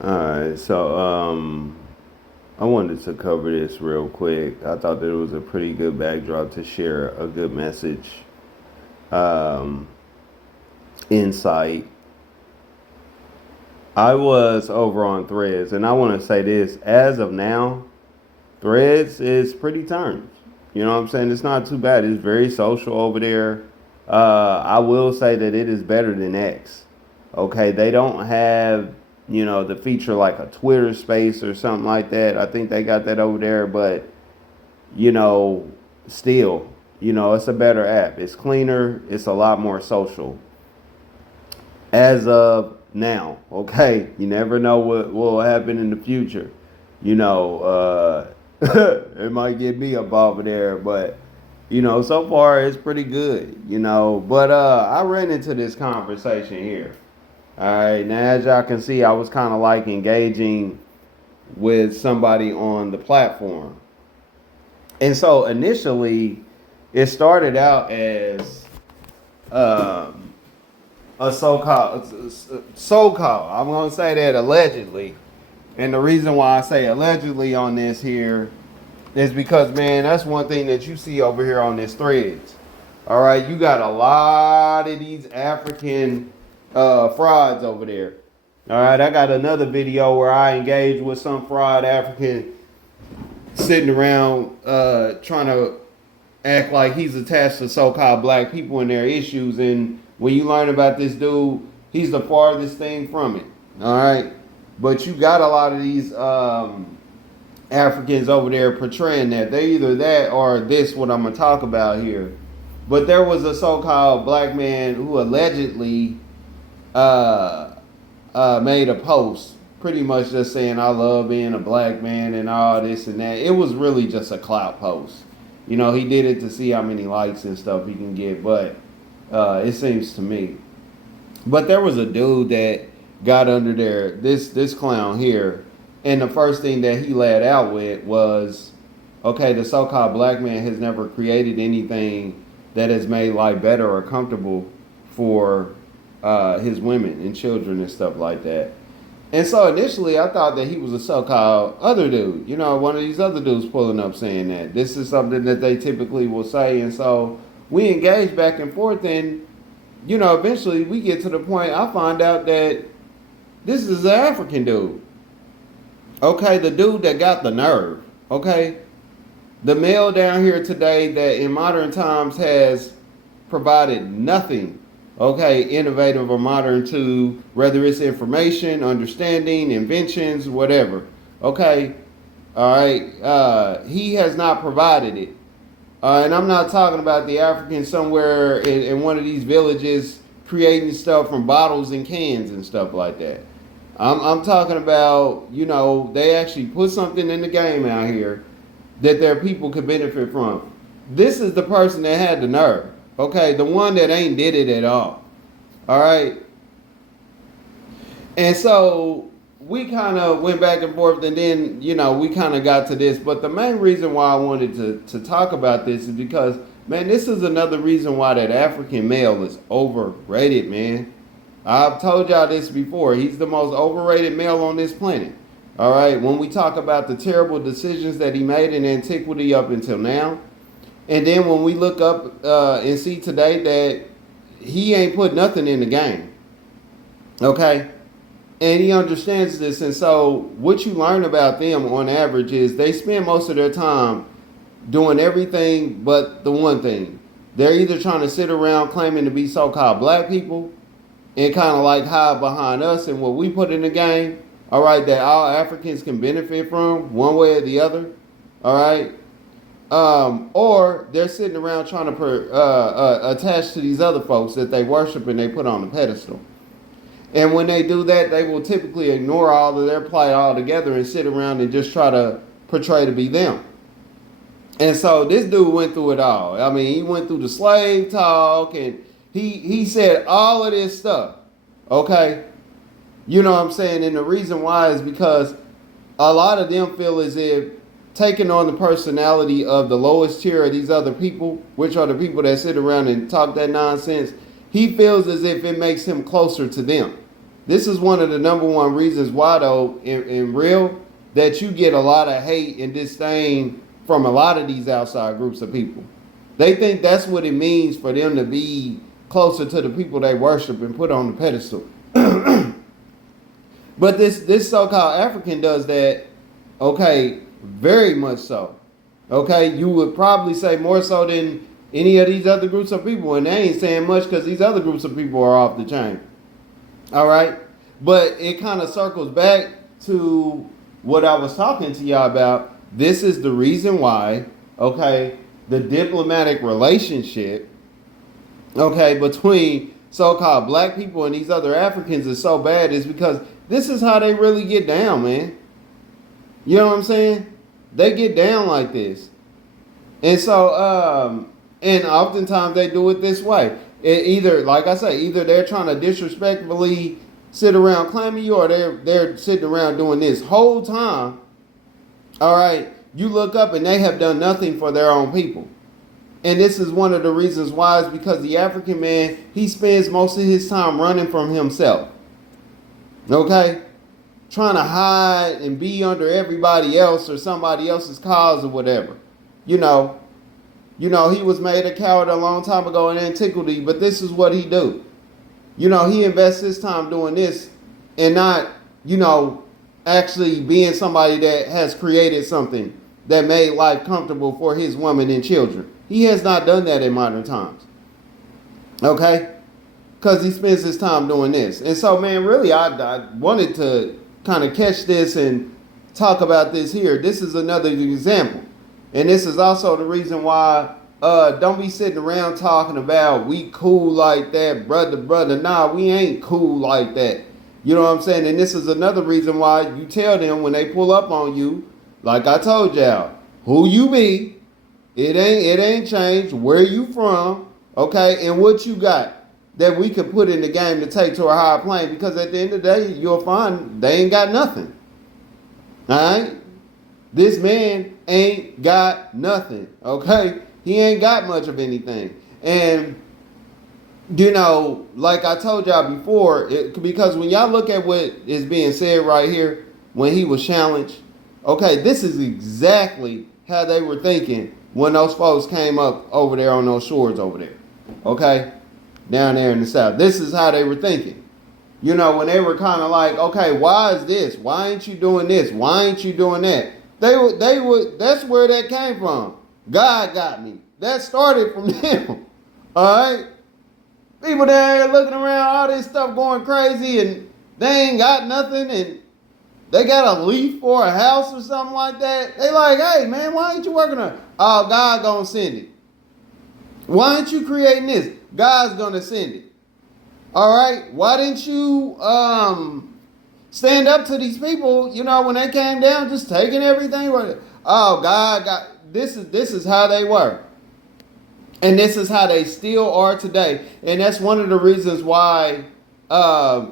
Alright, so I wanted to cover this real quick. I thought that it was a pretty good backdrop to share a good message, um, insight. I was over on Threads, and I want to say this: as of now, Threads is pretty turned. You know what I'm saying? It's not too bad. It's very social over there. I will say that it is better than X. Okay, they don't have the feature like a Twitter Space or something like that. I think they got that over there, but you know, still, it's a better app. It's cleaner. It's a lot more social. As of now, okay, you never know what will happen in the future. It might get me up over there, but so far it's pretty good. But I ran into this conversation here. All right, now as y'all can see, I was kind of like engaging with somebody on the platform. And so initially, it started out as um, a so-called. I'm gonna say that allegedly, and the reason why I say allegedly on this here is because, man, that's one thing that you see over here on this threads. All right, you got a lot of these African frauds over there. All right, I got another video where I engaged with some fraud African sitting around trying to act like he's attached to so-called black people and their issues. And when you learn about this dude, he's the farthest thing from it. All right, but you got a lot of these Africans over there portraying that they're either that or this. What I'm gonna talk about here. But there was a so-called black man who allegedly uh, made a post pretty much just saying I love being a black man and all this and that. It was really just a clout post. He did it to see how many likes and stuff he can get, but it seems to me. But there was a dude that got under there, this clown here, and the first thing that he laid out with was, okay, the so-called black man has never created anything that has made life better or comfortable for his women and children and stuff like that. And so initially, I thought that he was a so-called other dude, one of these other dudes pulling up saying that this is something that they typically will say. And so we engage back and forth, and eventually we get to the point. I find out that this is an African dude. Okay, the dude that got the nerve. Okay, the male down here today that in modern times has provided nothing, okay, innovative or modern to whether it's information, understanding, inventions, whatever. Okay, all right, he has not provided it. And I'm not talking about the African somewhere in one of these villages creating stuff from bottles and cans and stuff like that. I'm talking about, they actually put something in the game out here that their people could benefit from. This is the person that had the nerve. Okay, the one that ain't did it at all. All right. And so we kind of went back and forth, and then, we kind of got to this. But the main reason why I wanted to talk about this is because, man, this is another reason why that African male is overrated, man. I've told y'all this before. He's the most overrated male on this planet. All right. When we talk about the terrible decisions that he made in antiquity up until now, and then when we look up and see today that he ain't put nothing in the game. Okay? And he understands this. And so what you learn about them on average is they spend most of their time doing everything but the one thing. They're either trying to sit around claiming to be so-called black people and kind of like hide behind us and what we put in the game, all right, that all Africans can benefit from one way or the other, all right? Or they're sitting around trying to attach to these other folks that they worship and they put on the pedestal. And when they do that, they will typically ignore all of their plight altogether and sit around and just try to portray to be them. And so this dude went through it all. I mean, he went through the slave talk and he said all of this stuff. Okay? You know what I'm saying? And the reason why is because a lot of them feel as if taking on the personality of the lowest tier of these other people, which are the people that sit around and talk that nonsense, he feels as if it makes him closer to them. This is one of the number one reasons why, though, in real, that you get a lot of hate and disdain from a lot of these outside groups of people. They think that's what it means for them to be closer to the people they worship and put on the pedestal. But this so-called African does that, okay, very much so. Okay, you would probably say more so than any of these other groups of people, and they ain't saying much because these other groups of people are off the chain. All right, but it kind of circles back to what I was talking to y'all about. This is the reason why, okay, the diplomatic relationship, okay, between so-called black people and these other Africans is so bad is because this is how they really get down, man. You know what I'm saying? They get down like this. And so, and oftentimes they do it this way. Either, like I say, either they're trying to disrespectfully sit around claiming you, or they're sitting around doing this whole time. All right, you look up and they have done nothing for their own people. And this is one of the reasons why, is because the African man, he spends most of his time running from himself. Okay? Trying to hide and be under everybody else or somebody else's cause or whatever. You know, he was made a coward a long time ago in antiquity, but this is what he do. You know, he invests his time doing this and not, actually being somebody that has created something that made life comfortable for his woman and children. He has not done that in modern times. Okay? Because he spends his time doing this. And so, man, really, I wanted to kind of catch this and talk about this here. This is another example. And this is also the reason why don't be sitting around talking about we cool like that, brother. Nah, we ain't cool like that. You know what I'm saying? And this is another reason why you tell them when they pull up on you, like I told y'all, who you be, it ain't changed, where you from, okay, and what you got that we could put in the game to take to a higher plane, because at the end of the day, you'll find they ain't got nothing. All right? This man ain't got nothing, okay? He ain't got much of anything. And, like I told y'all before, because when y'all look at what is being said right here, when he was challenged, okay, this is exactly how they were thinking when those folks came up over there on those shores over there, okay, down there in the south. This is how they were thinking. When they were kind of like, okay, why is this? Why ain't you doing this? Why ain't you doing that? They would. That's where that came from. God got me. That started from them. All right, people down here looking around, all this stuff going crazy, and they ain't got nothing, and they got a leaf for a house or something like that. They like, hey, man, why ain't you working on it? Oh, God gonna send it. Why ain't you creating this? God's gonna send it. All right? Why didn't you stand up to these people, when they came down, just taking everything? Oh, God got, this is how they were. And this is how they still are today. And that's one of the reasons why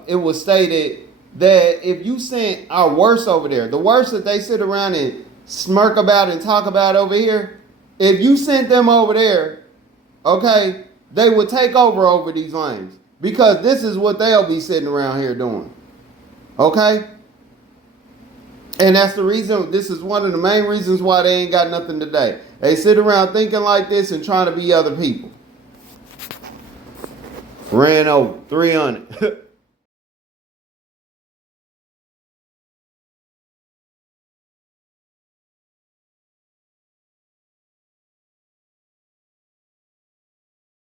it was stated that if you sent our worst over there, the worst that they sit around and smirk about and talk about over here, if you sent them over there, okay, they would take over these lanes, because this is what they'll be sitting around here doing. Okay? And that's the reason, this is one of the main reasons why they ain't got nothing today. They sit around thinking like this and trying to be other people. Ran over 300.